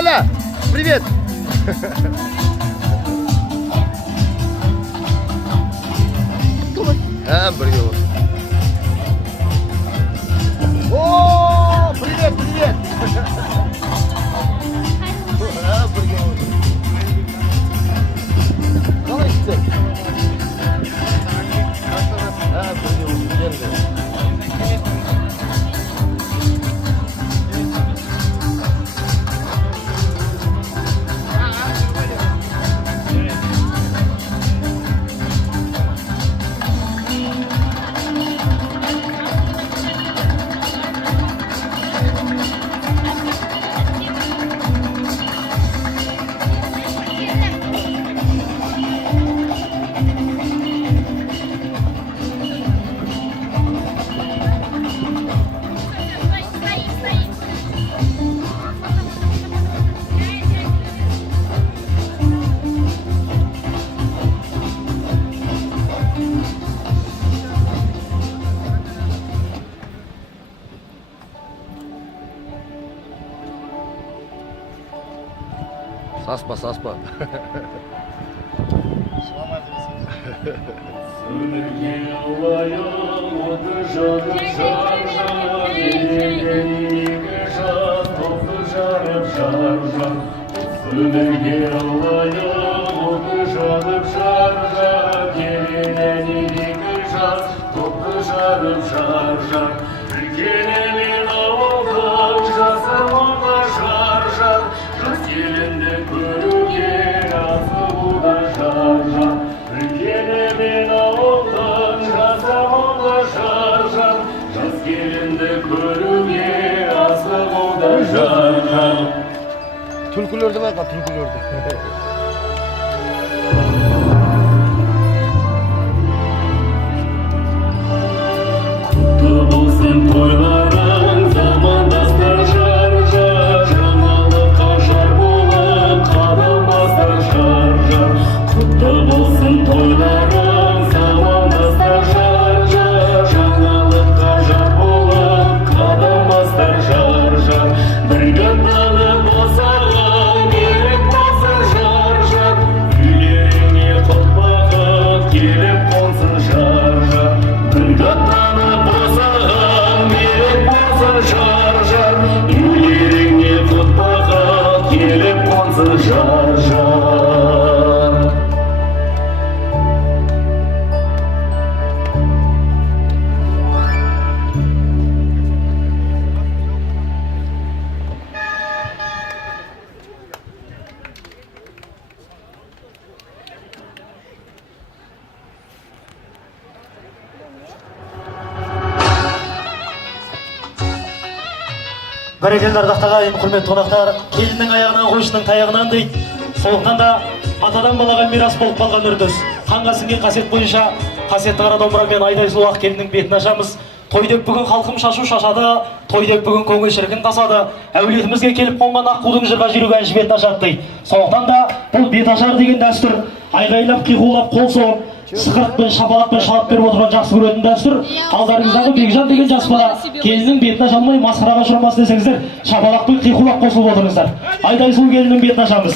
Ляля, привет! Бриллиант. О, привет, привет! Бриллиант. Қалай сіздер? Бриллиант, келді. Саспа, саспа. Түлкілерді байқа, түлкілерді. Құтты болсын тойларың, замандастар жар-жар, жаңалыққа жар болып, қадалмастар жар-жар. Құтты болсын тойларың, замандастар жар-жар, жаңалыққа жар болып, қадалмастар жар-жар. Бірге танып босағың, керек болсын жар-жар, үйлеріңе құт бақыт келіп қонсын жар-жар. Бірге танып босағың, керек болсын жар-жар, үйлеріңе құт бақыт келіп қонсын жар-жар. Бәрекелді ардақтаға құрметті қонақтар, келіннің аяғынан қойшының таяғынан дейді. Сондықтан да атадан балаға мирас болып қалған үрдіс. Қанға сіңген қасиет бойынша қасиетті қара домбырамен айдай сұлу ақ келіннің бетін ашамыз. Той деп бүгін халқым шашу шашады, той деп бүгін көңіл шіркін қасады. Әулетімізге келіп қонған аққудың жырға жүйрік әнші бетін ашады дейді. Сондықтан да бұл бет ашар деген дәстүр, айғайлап қиқулап қол соғып, сықыртпен шапалақпен шалып беріп отырған жақсы көретін дәстүр. Алдарыңыздағы Бекжан деген жас бала келіннің бетін аша алмай масқараға ұшырамас десеңіздер, шапалақпен қиқулап қосылып отырыңыздар. Айдай сұлу келіннің бетін ашамыз.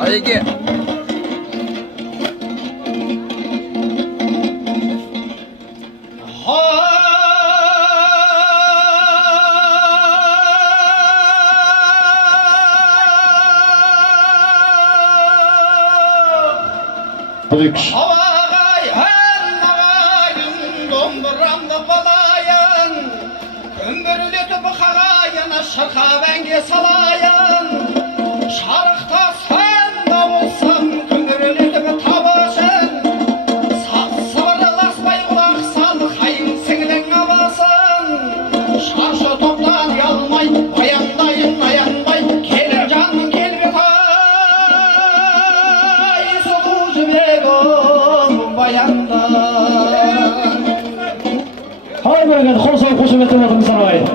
Айге. Ağayın, domduramda balayın, ömürlütüp xağayın, şırxa benge salayın, şarıqta sen de olsam, ömürlütüp tabasın, sabırlasmay ulaqsan, xayın singlen abasın, şarşı toplan yalmay, bayandayın ayanmay, kelir canım kelbet ay, sulu jübegom bayanda. бәрекелді, қол соғып қошеметтеп отырыңыздар ағайын.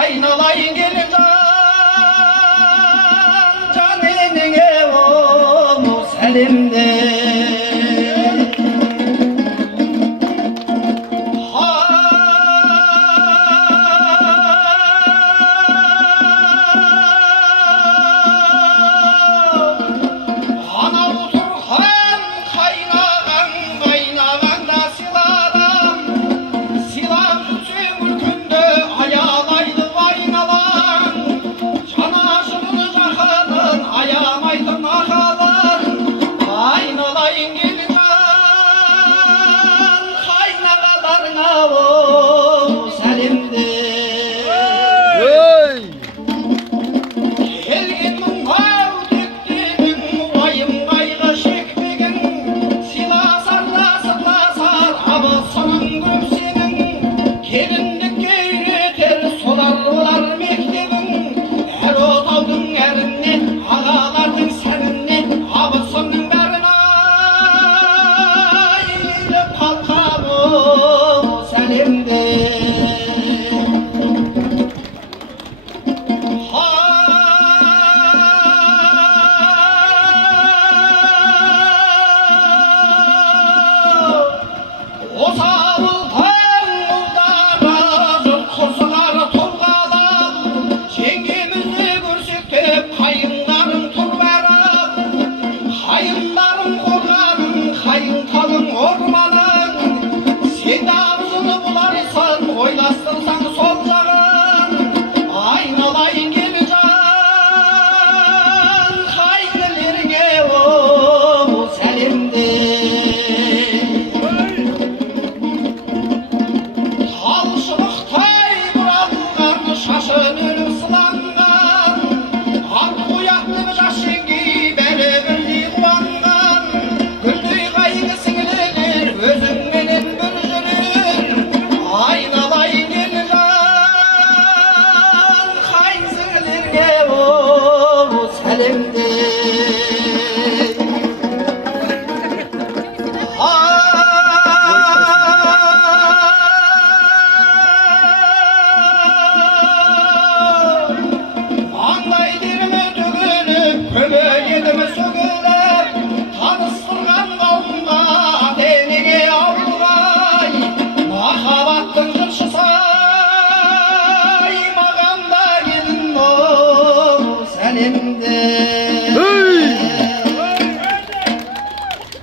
Aynalayın gelin can enine oğlu Selim'de. Ana oturhan kaynagan da siladan, silah sümürkünde ayalaydı vaynalan, çanaşırını jakanın ayamaydın akalan, aynalayın gelin can kaynagalarına o Selim'de. Hey! Elginin var diktiğin vayım kayga şekmegin, silasar abısının göpsinin, gelindik geyreter solarlar mektebin, her otaldın erinne, ağalardın seninne, abısının berine eğilip kalkar o Selim'de. O sağlıktan uldara kursuları turgalar, jengemizni görsüktep kayınlarım turverap, kayınlarım korganın kayın talın ormanın, sen de ağzını bularsan oylastırsan sol jagın, aynalayın gelin can kaynelerine o Selim'de. Halşılıktay burangan şaşın ölüp sılangan, al kuyaklı jaş yengi beri birdi kulangan, güldüy kayını singleler özün menen bürjürür, aynalayın gelin can kaynsinglerge o Selim'de. Mаңдайдырмы төгіліп, көбейедімі сөгіліп, таныстырған қауымға денеге ауылғай, махаббаттың жыршысай, маған да келін ол Selim'de.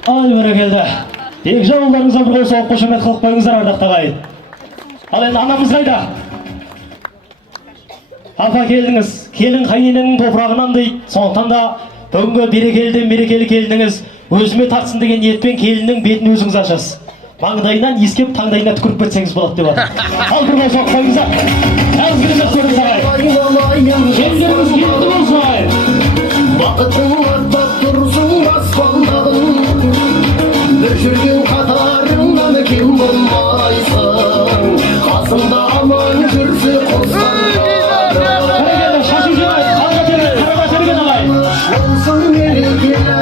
Ай бәрекелді. Егжан ұлдарыңызға бір қол соғып қошемет қылып қойыңыздар ардақты ағайын. Ал енді анамыз қайда? Апа келдіңіз, келін қайненің топырағынан дейді. Сондықтан да бүгінгі берекелі мерекелі келдіңіз. Өзіме тартсын деген ниетпен келіннің бетін өзіңіз ашасыз. Маңдайынан иіскеп таңдайына түкіріп берсеңіз болады деп отыр. Ал бір қол соғып қойыңыздар. Әз керемет көріңіз ағайын. Келіндеріңіз келді болсын ағайын. Бақытың аттап тұрсың аспандағын, бір жүрген қатарыңнан кем болмайсың, қасымда аман жүрсе қосқандарым. Бәрекелді, шашу жинайын, қарға терген ағайын. Болсын берекелі,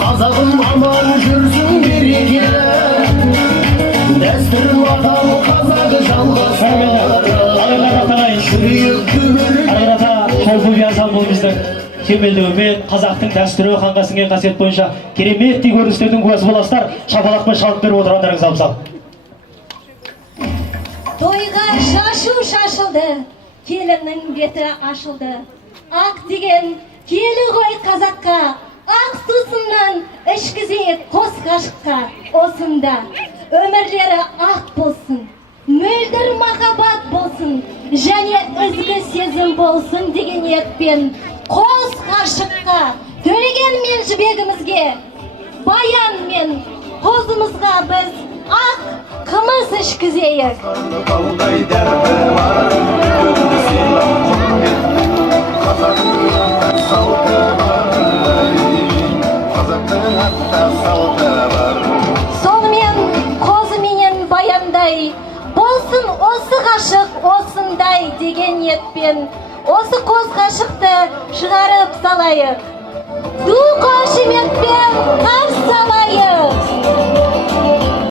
қазағым аман жүрсін берекелі, дәстүрім атам қазағы жалғастырар. Арғырата шолпы ансамблі біздің кемелдеуімен қазақтың дәстүрі қанға сіңген қасиет бойынша кереметтей көріністердің куәсі боласыздар. Шапалақпен шалып беріп отырғандарыңыз абзал. Тойға шашу шашылды, келіннің беті ашылды. Ақ деген келі ғой қазаққа, ақ сусыннан ішкізейік қос ғашыққа. Осында өмірлері ақ болсын, мөлдір махаббат болсын, және ізгі сезім болсын деген ниетпен қос ғашыққа, Төлеген мен жібегімізге, Баян мен қозымызға біз ақ қымыз ішкізейік. Қалдай дәрті бар, көңді сыйлап құрмет, қазақтың салты бар, қазақтың атта салты бар. Сонымен қозы менен Баяндай, болсын осы ғашық осындай деген ниетпен, осы қос ғашықты шығарып салайық. Ду қошеметпен қарсы алайық.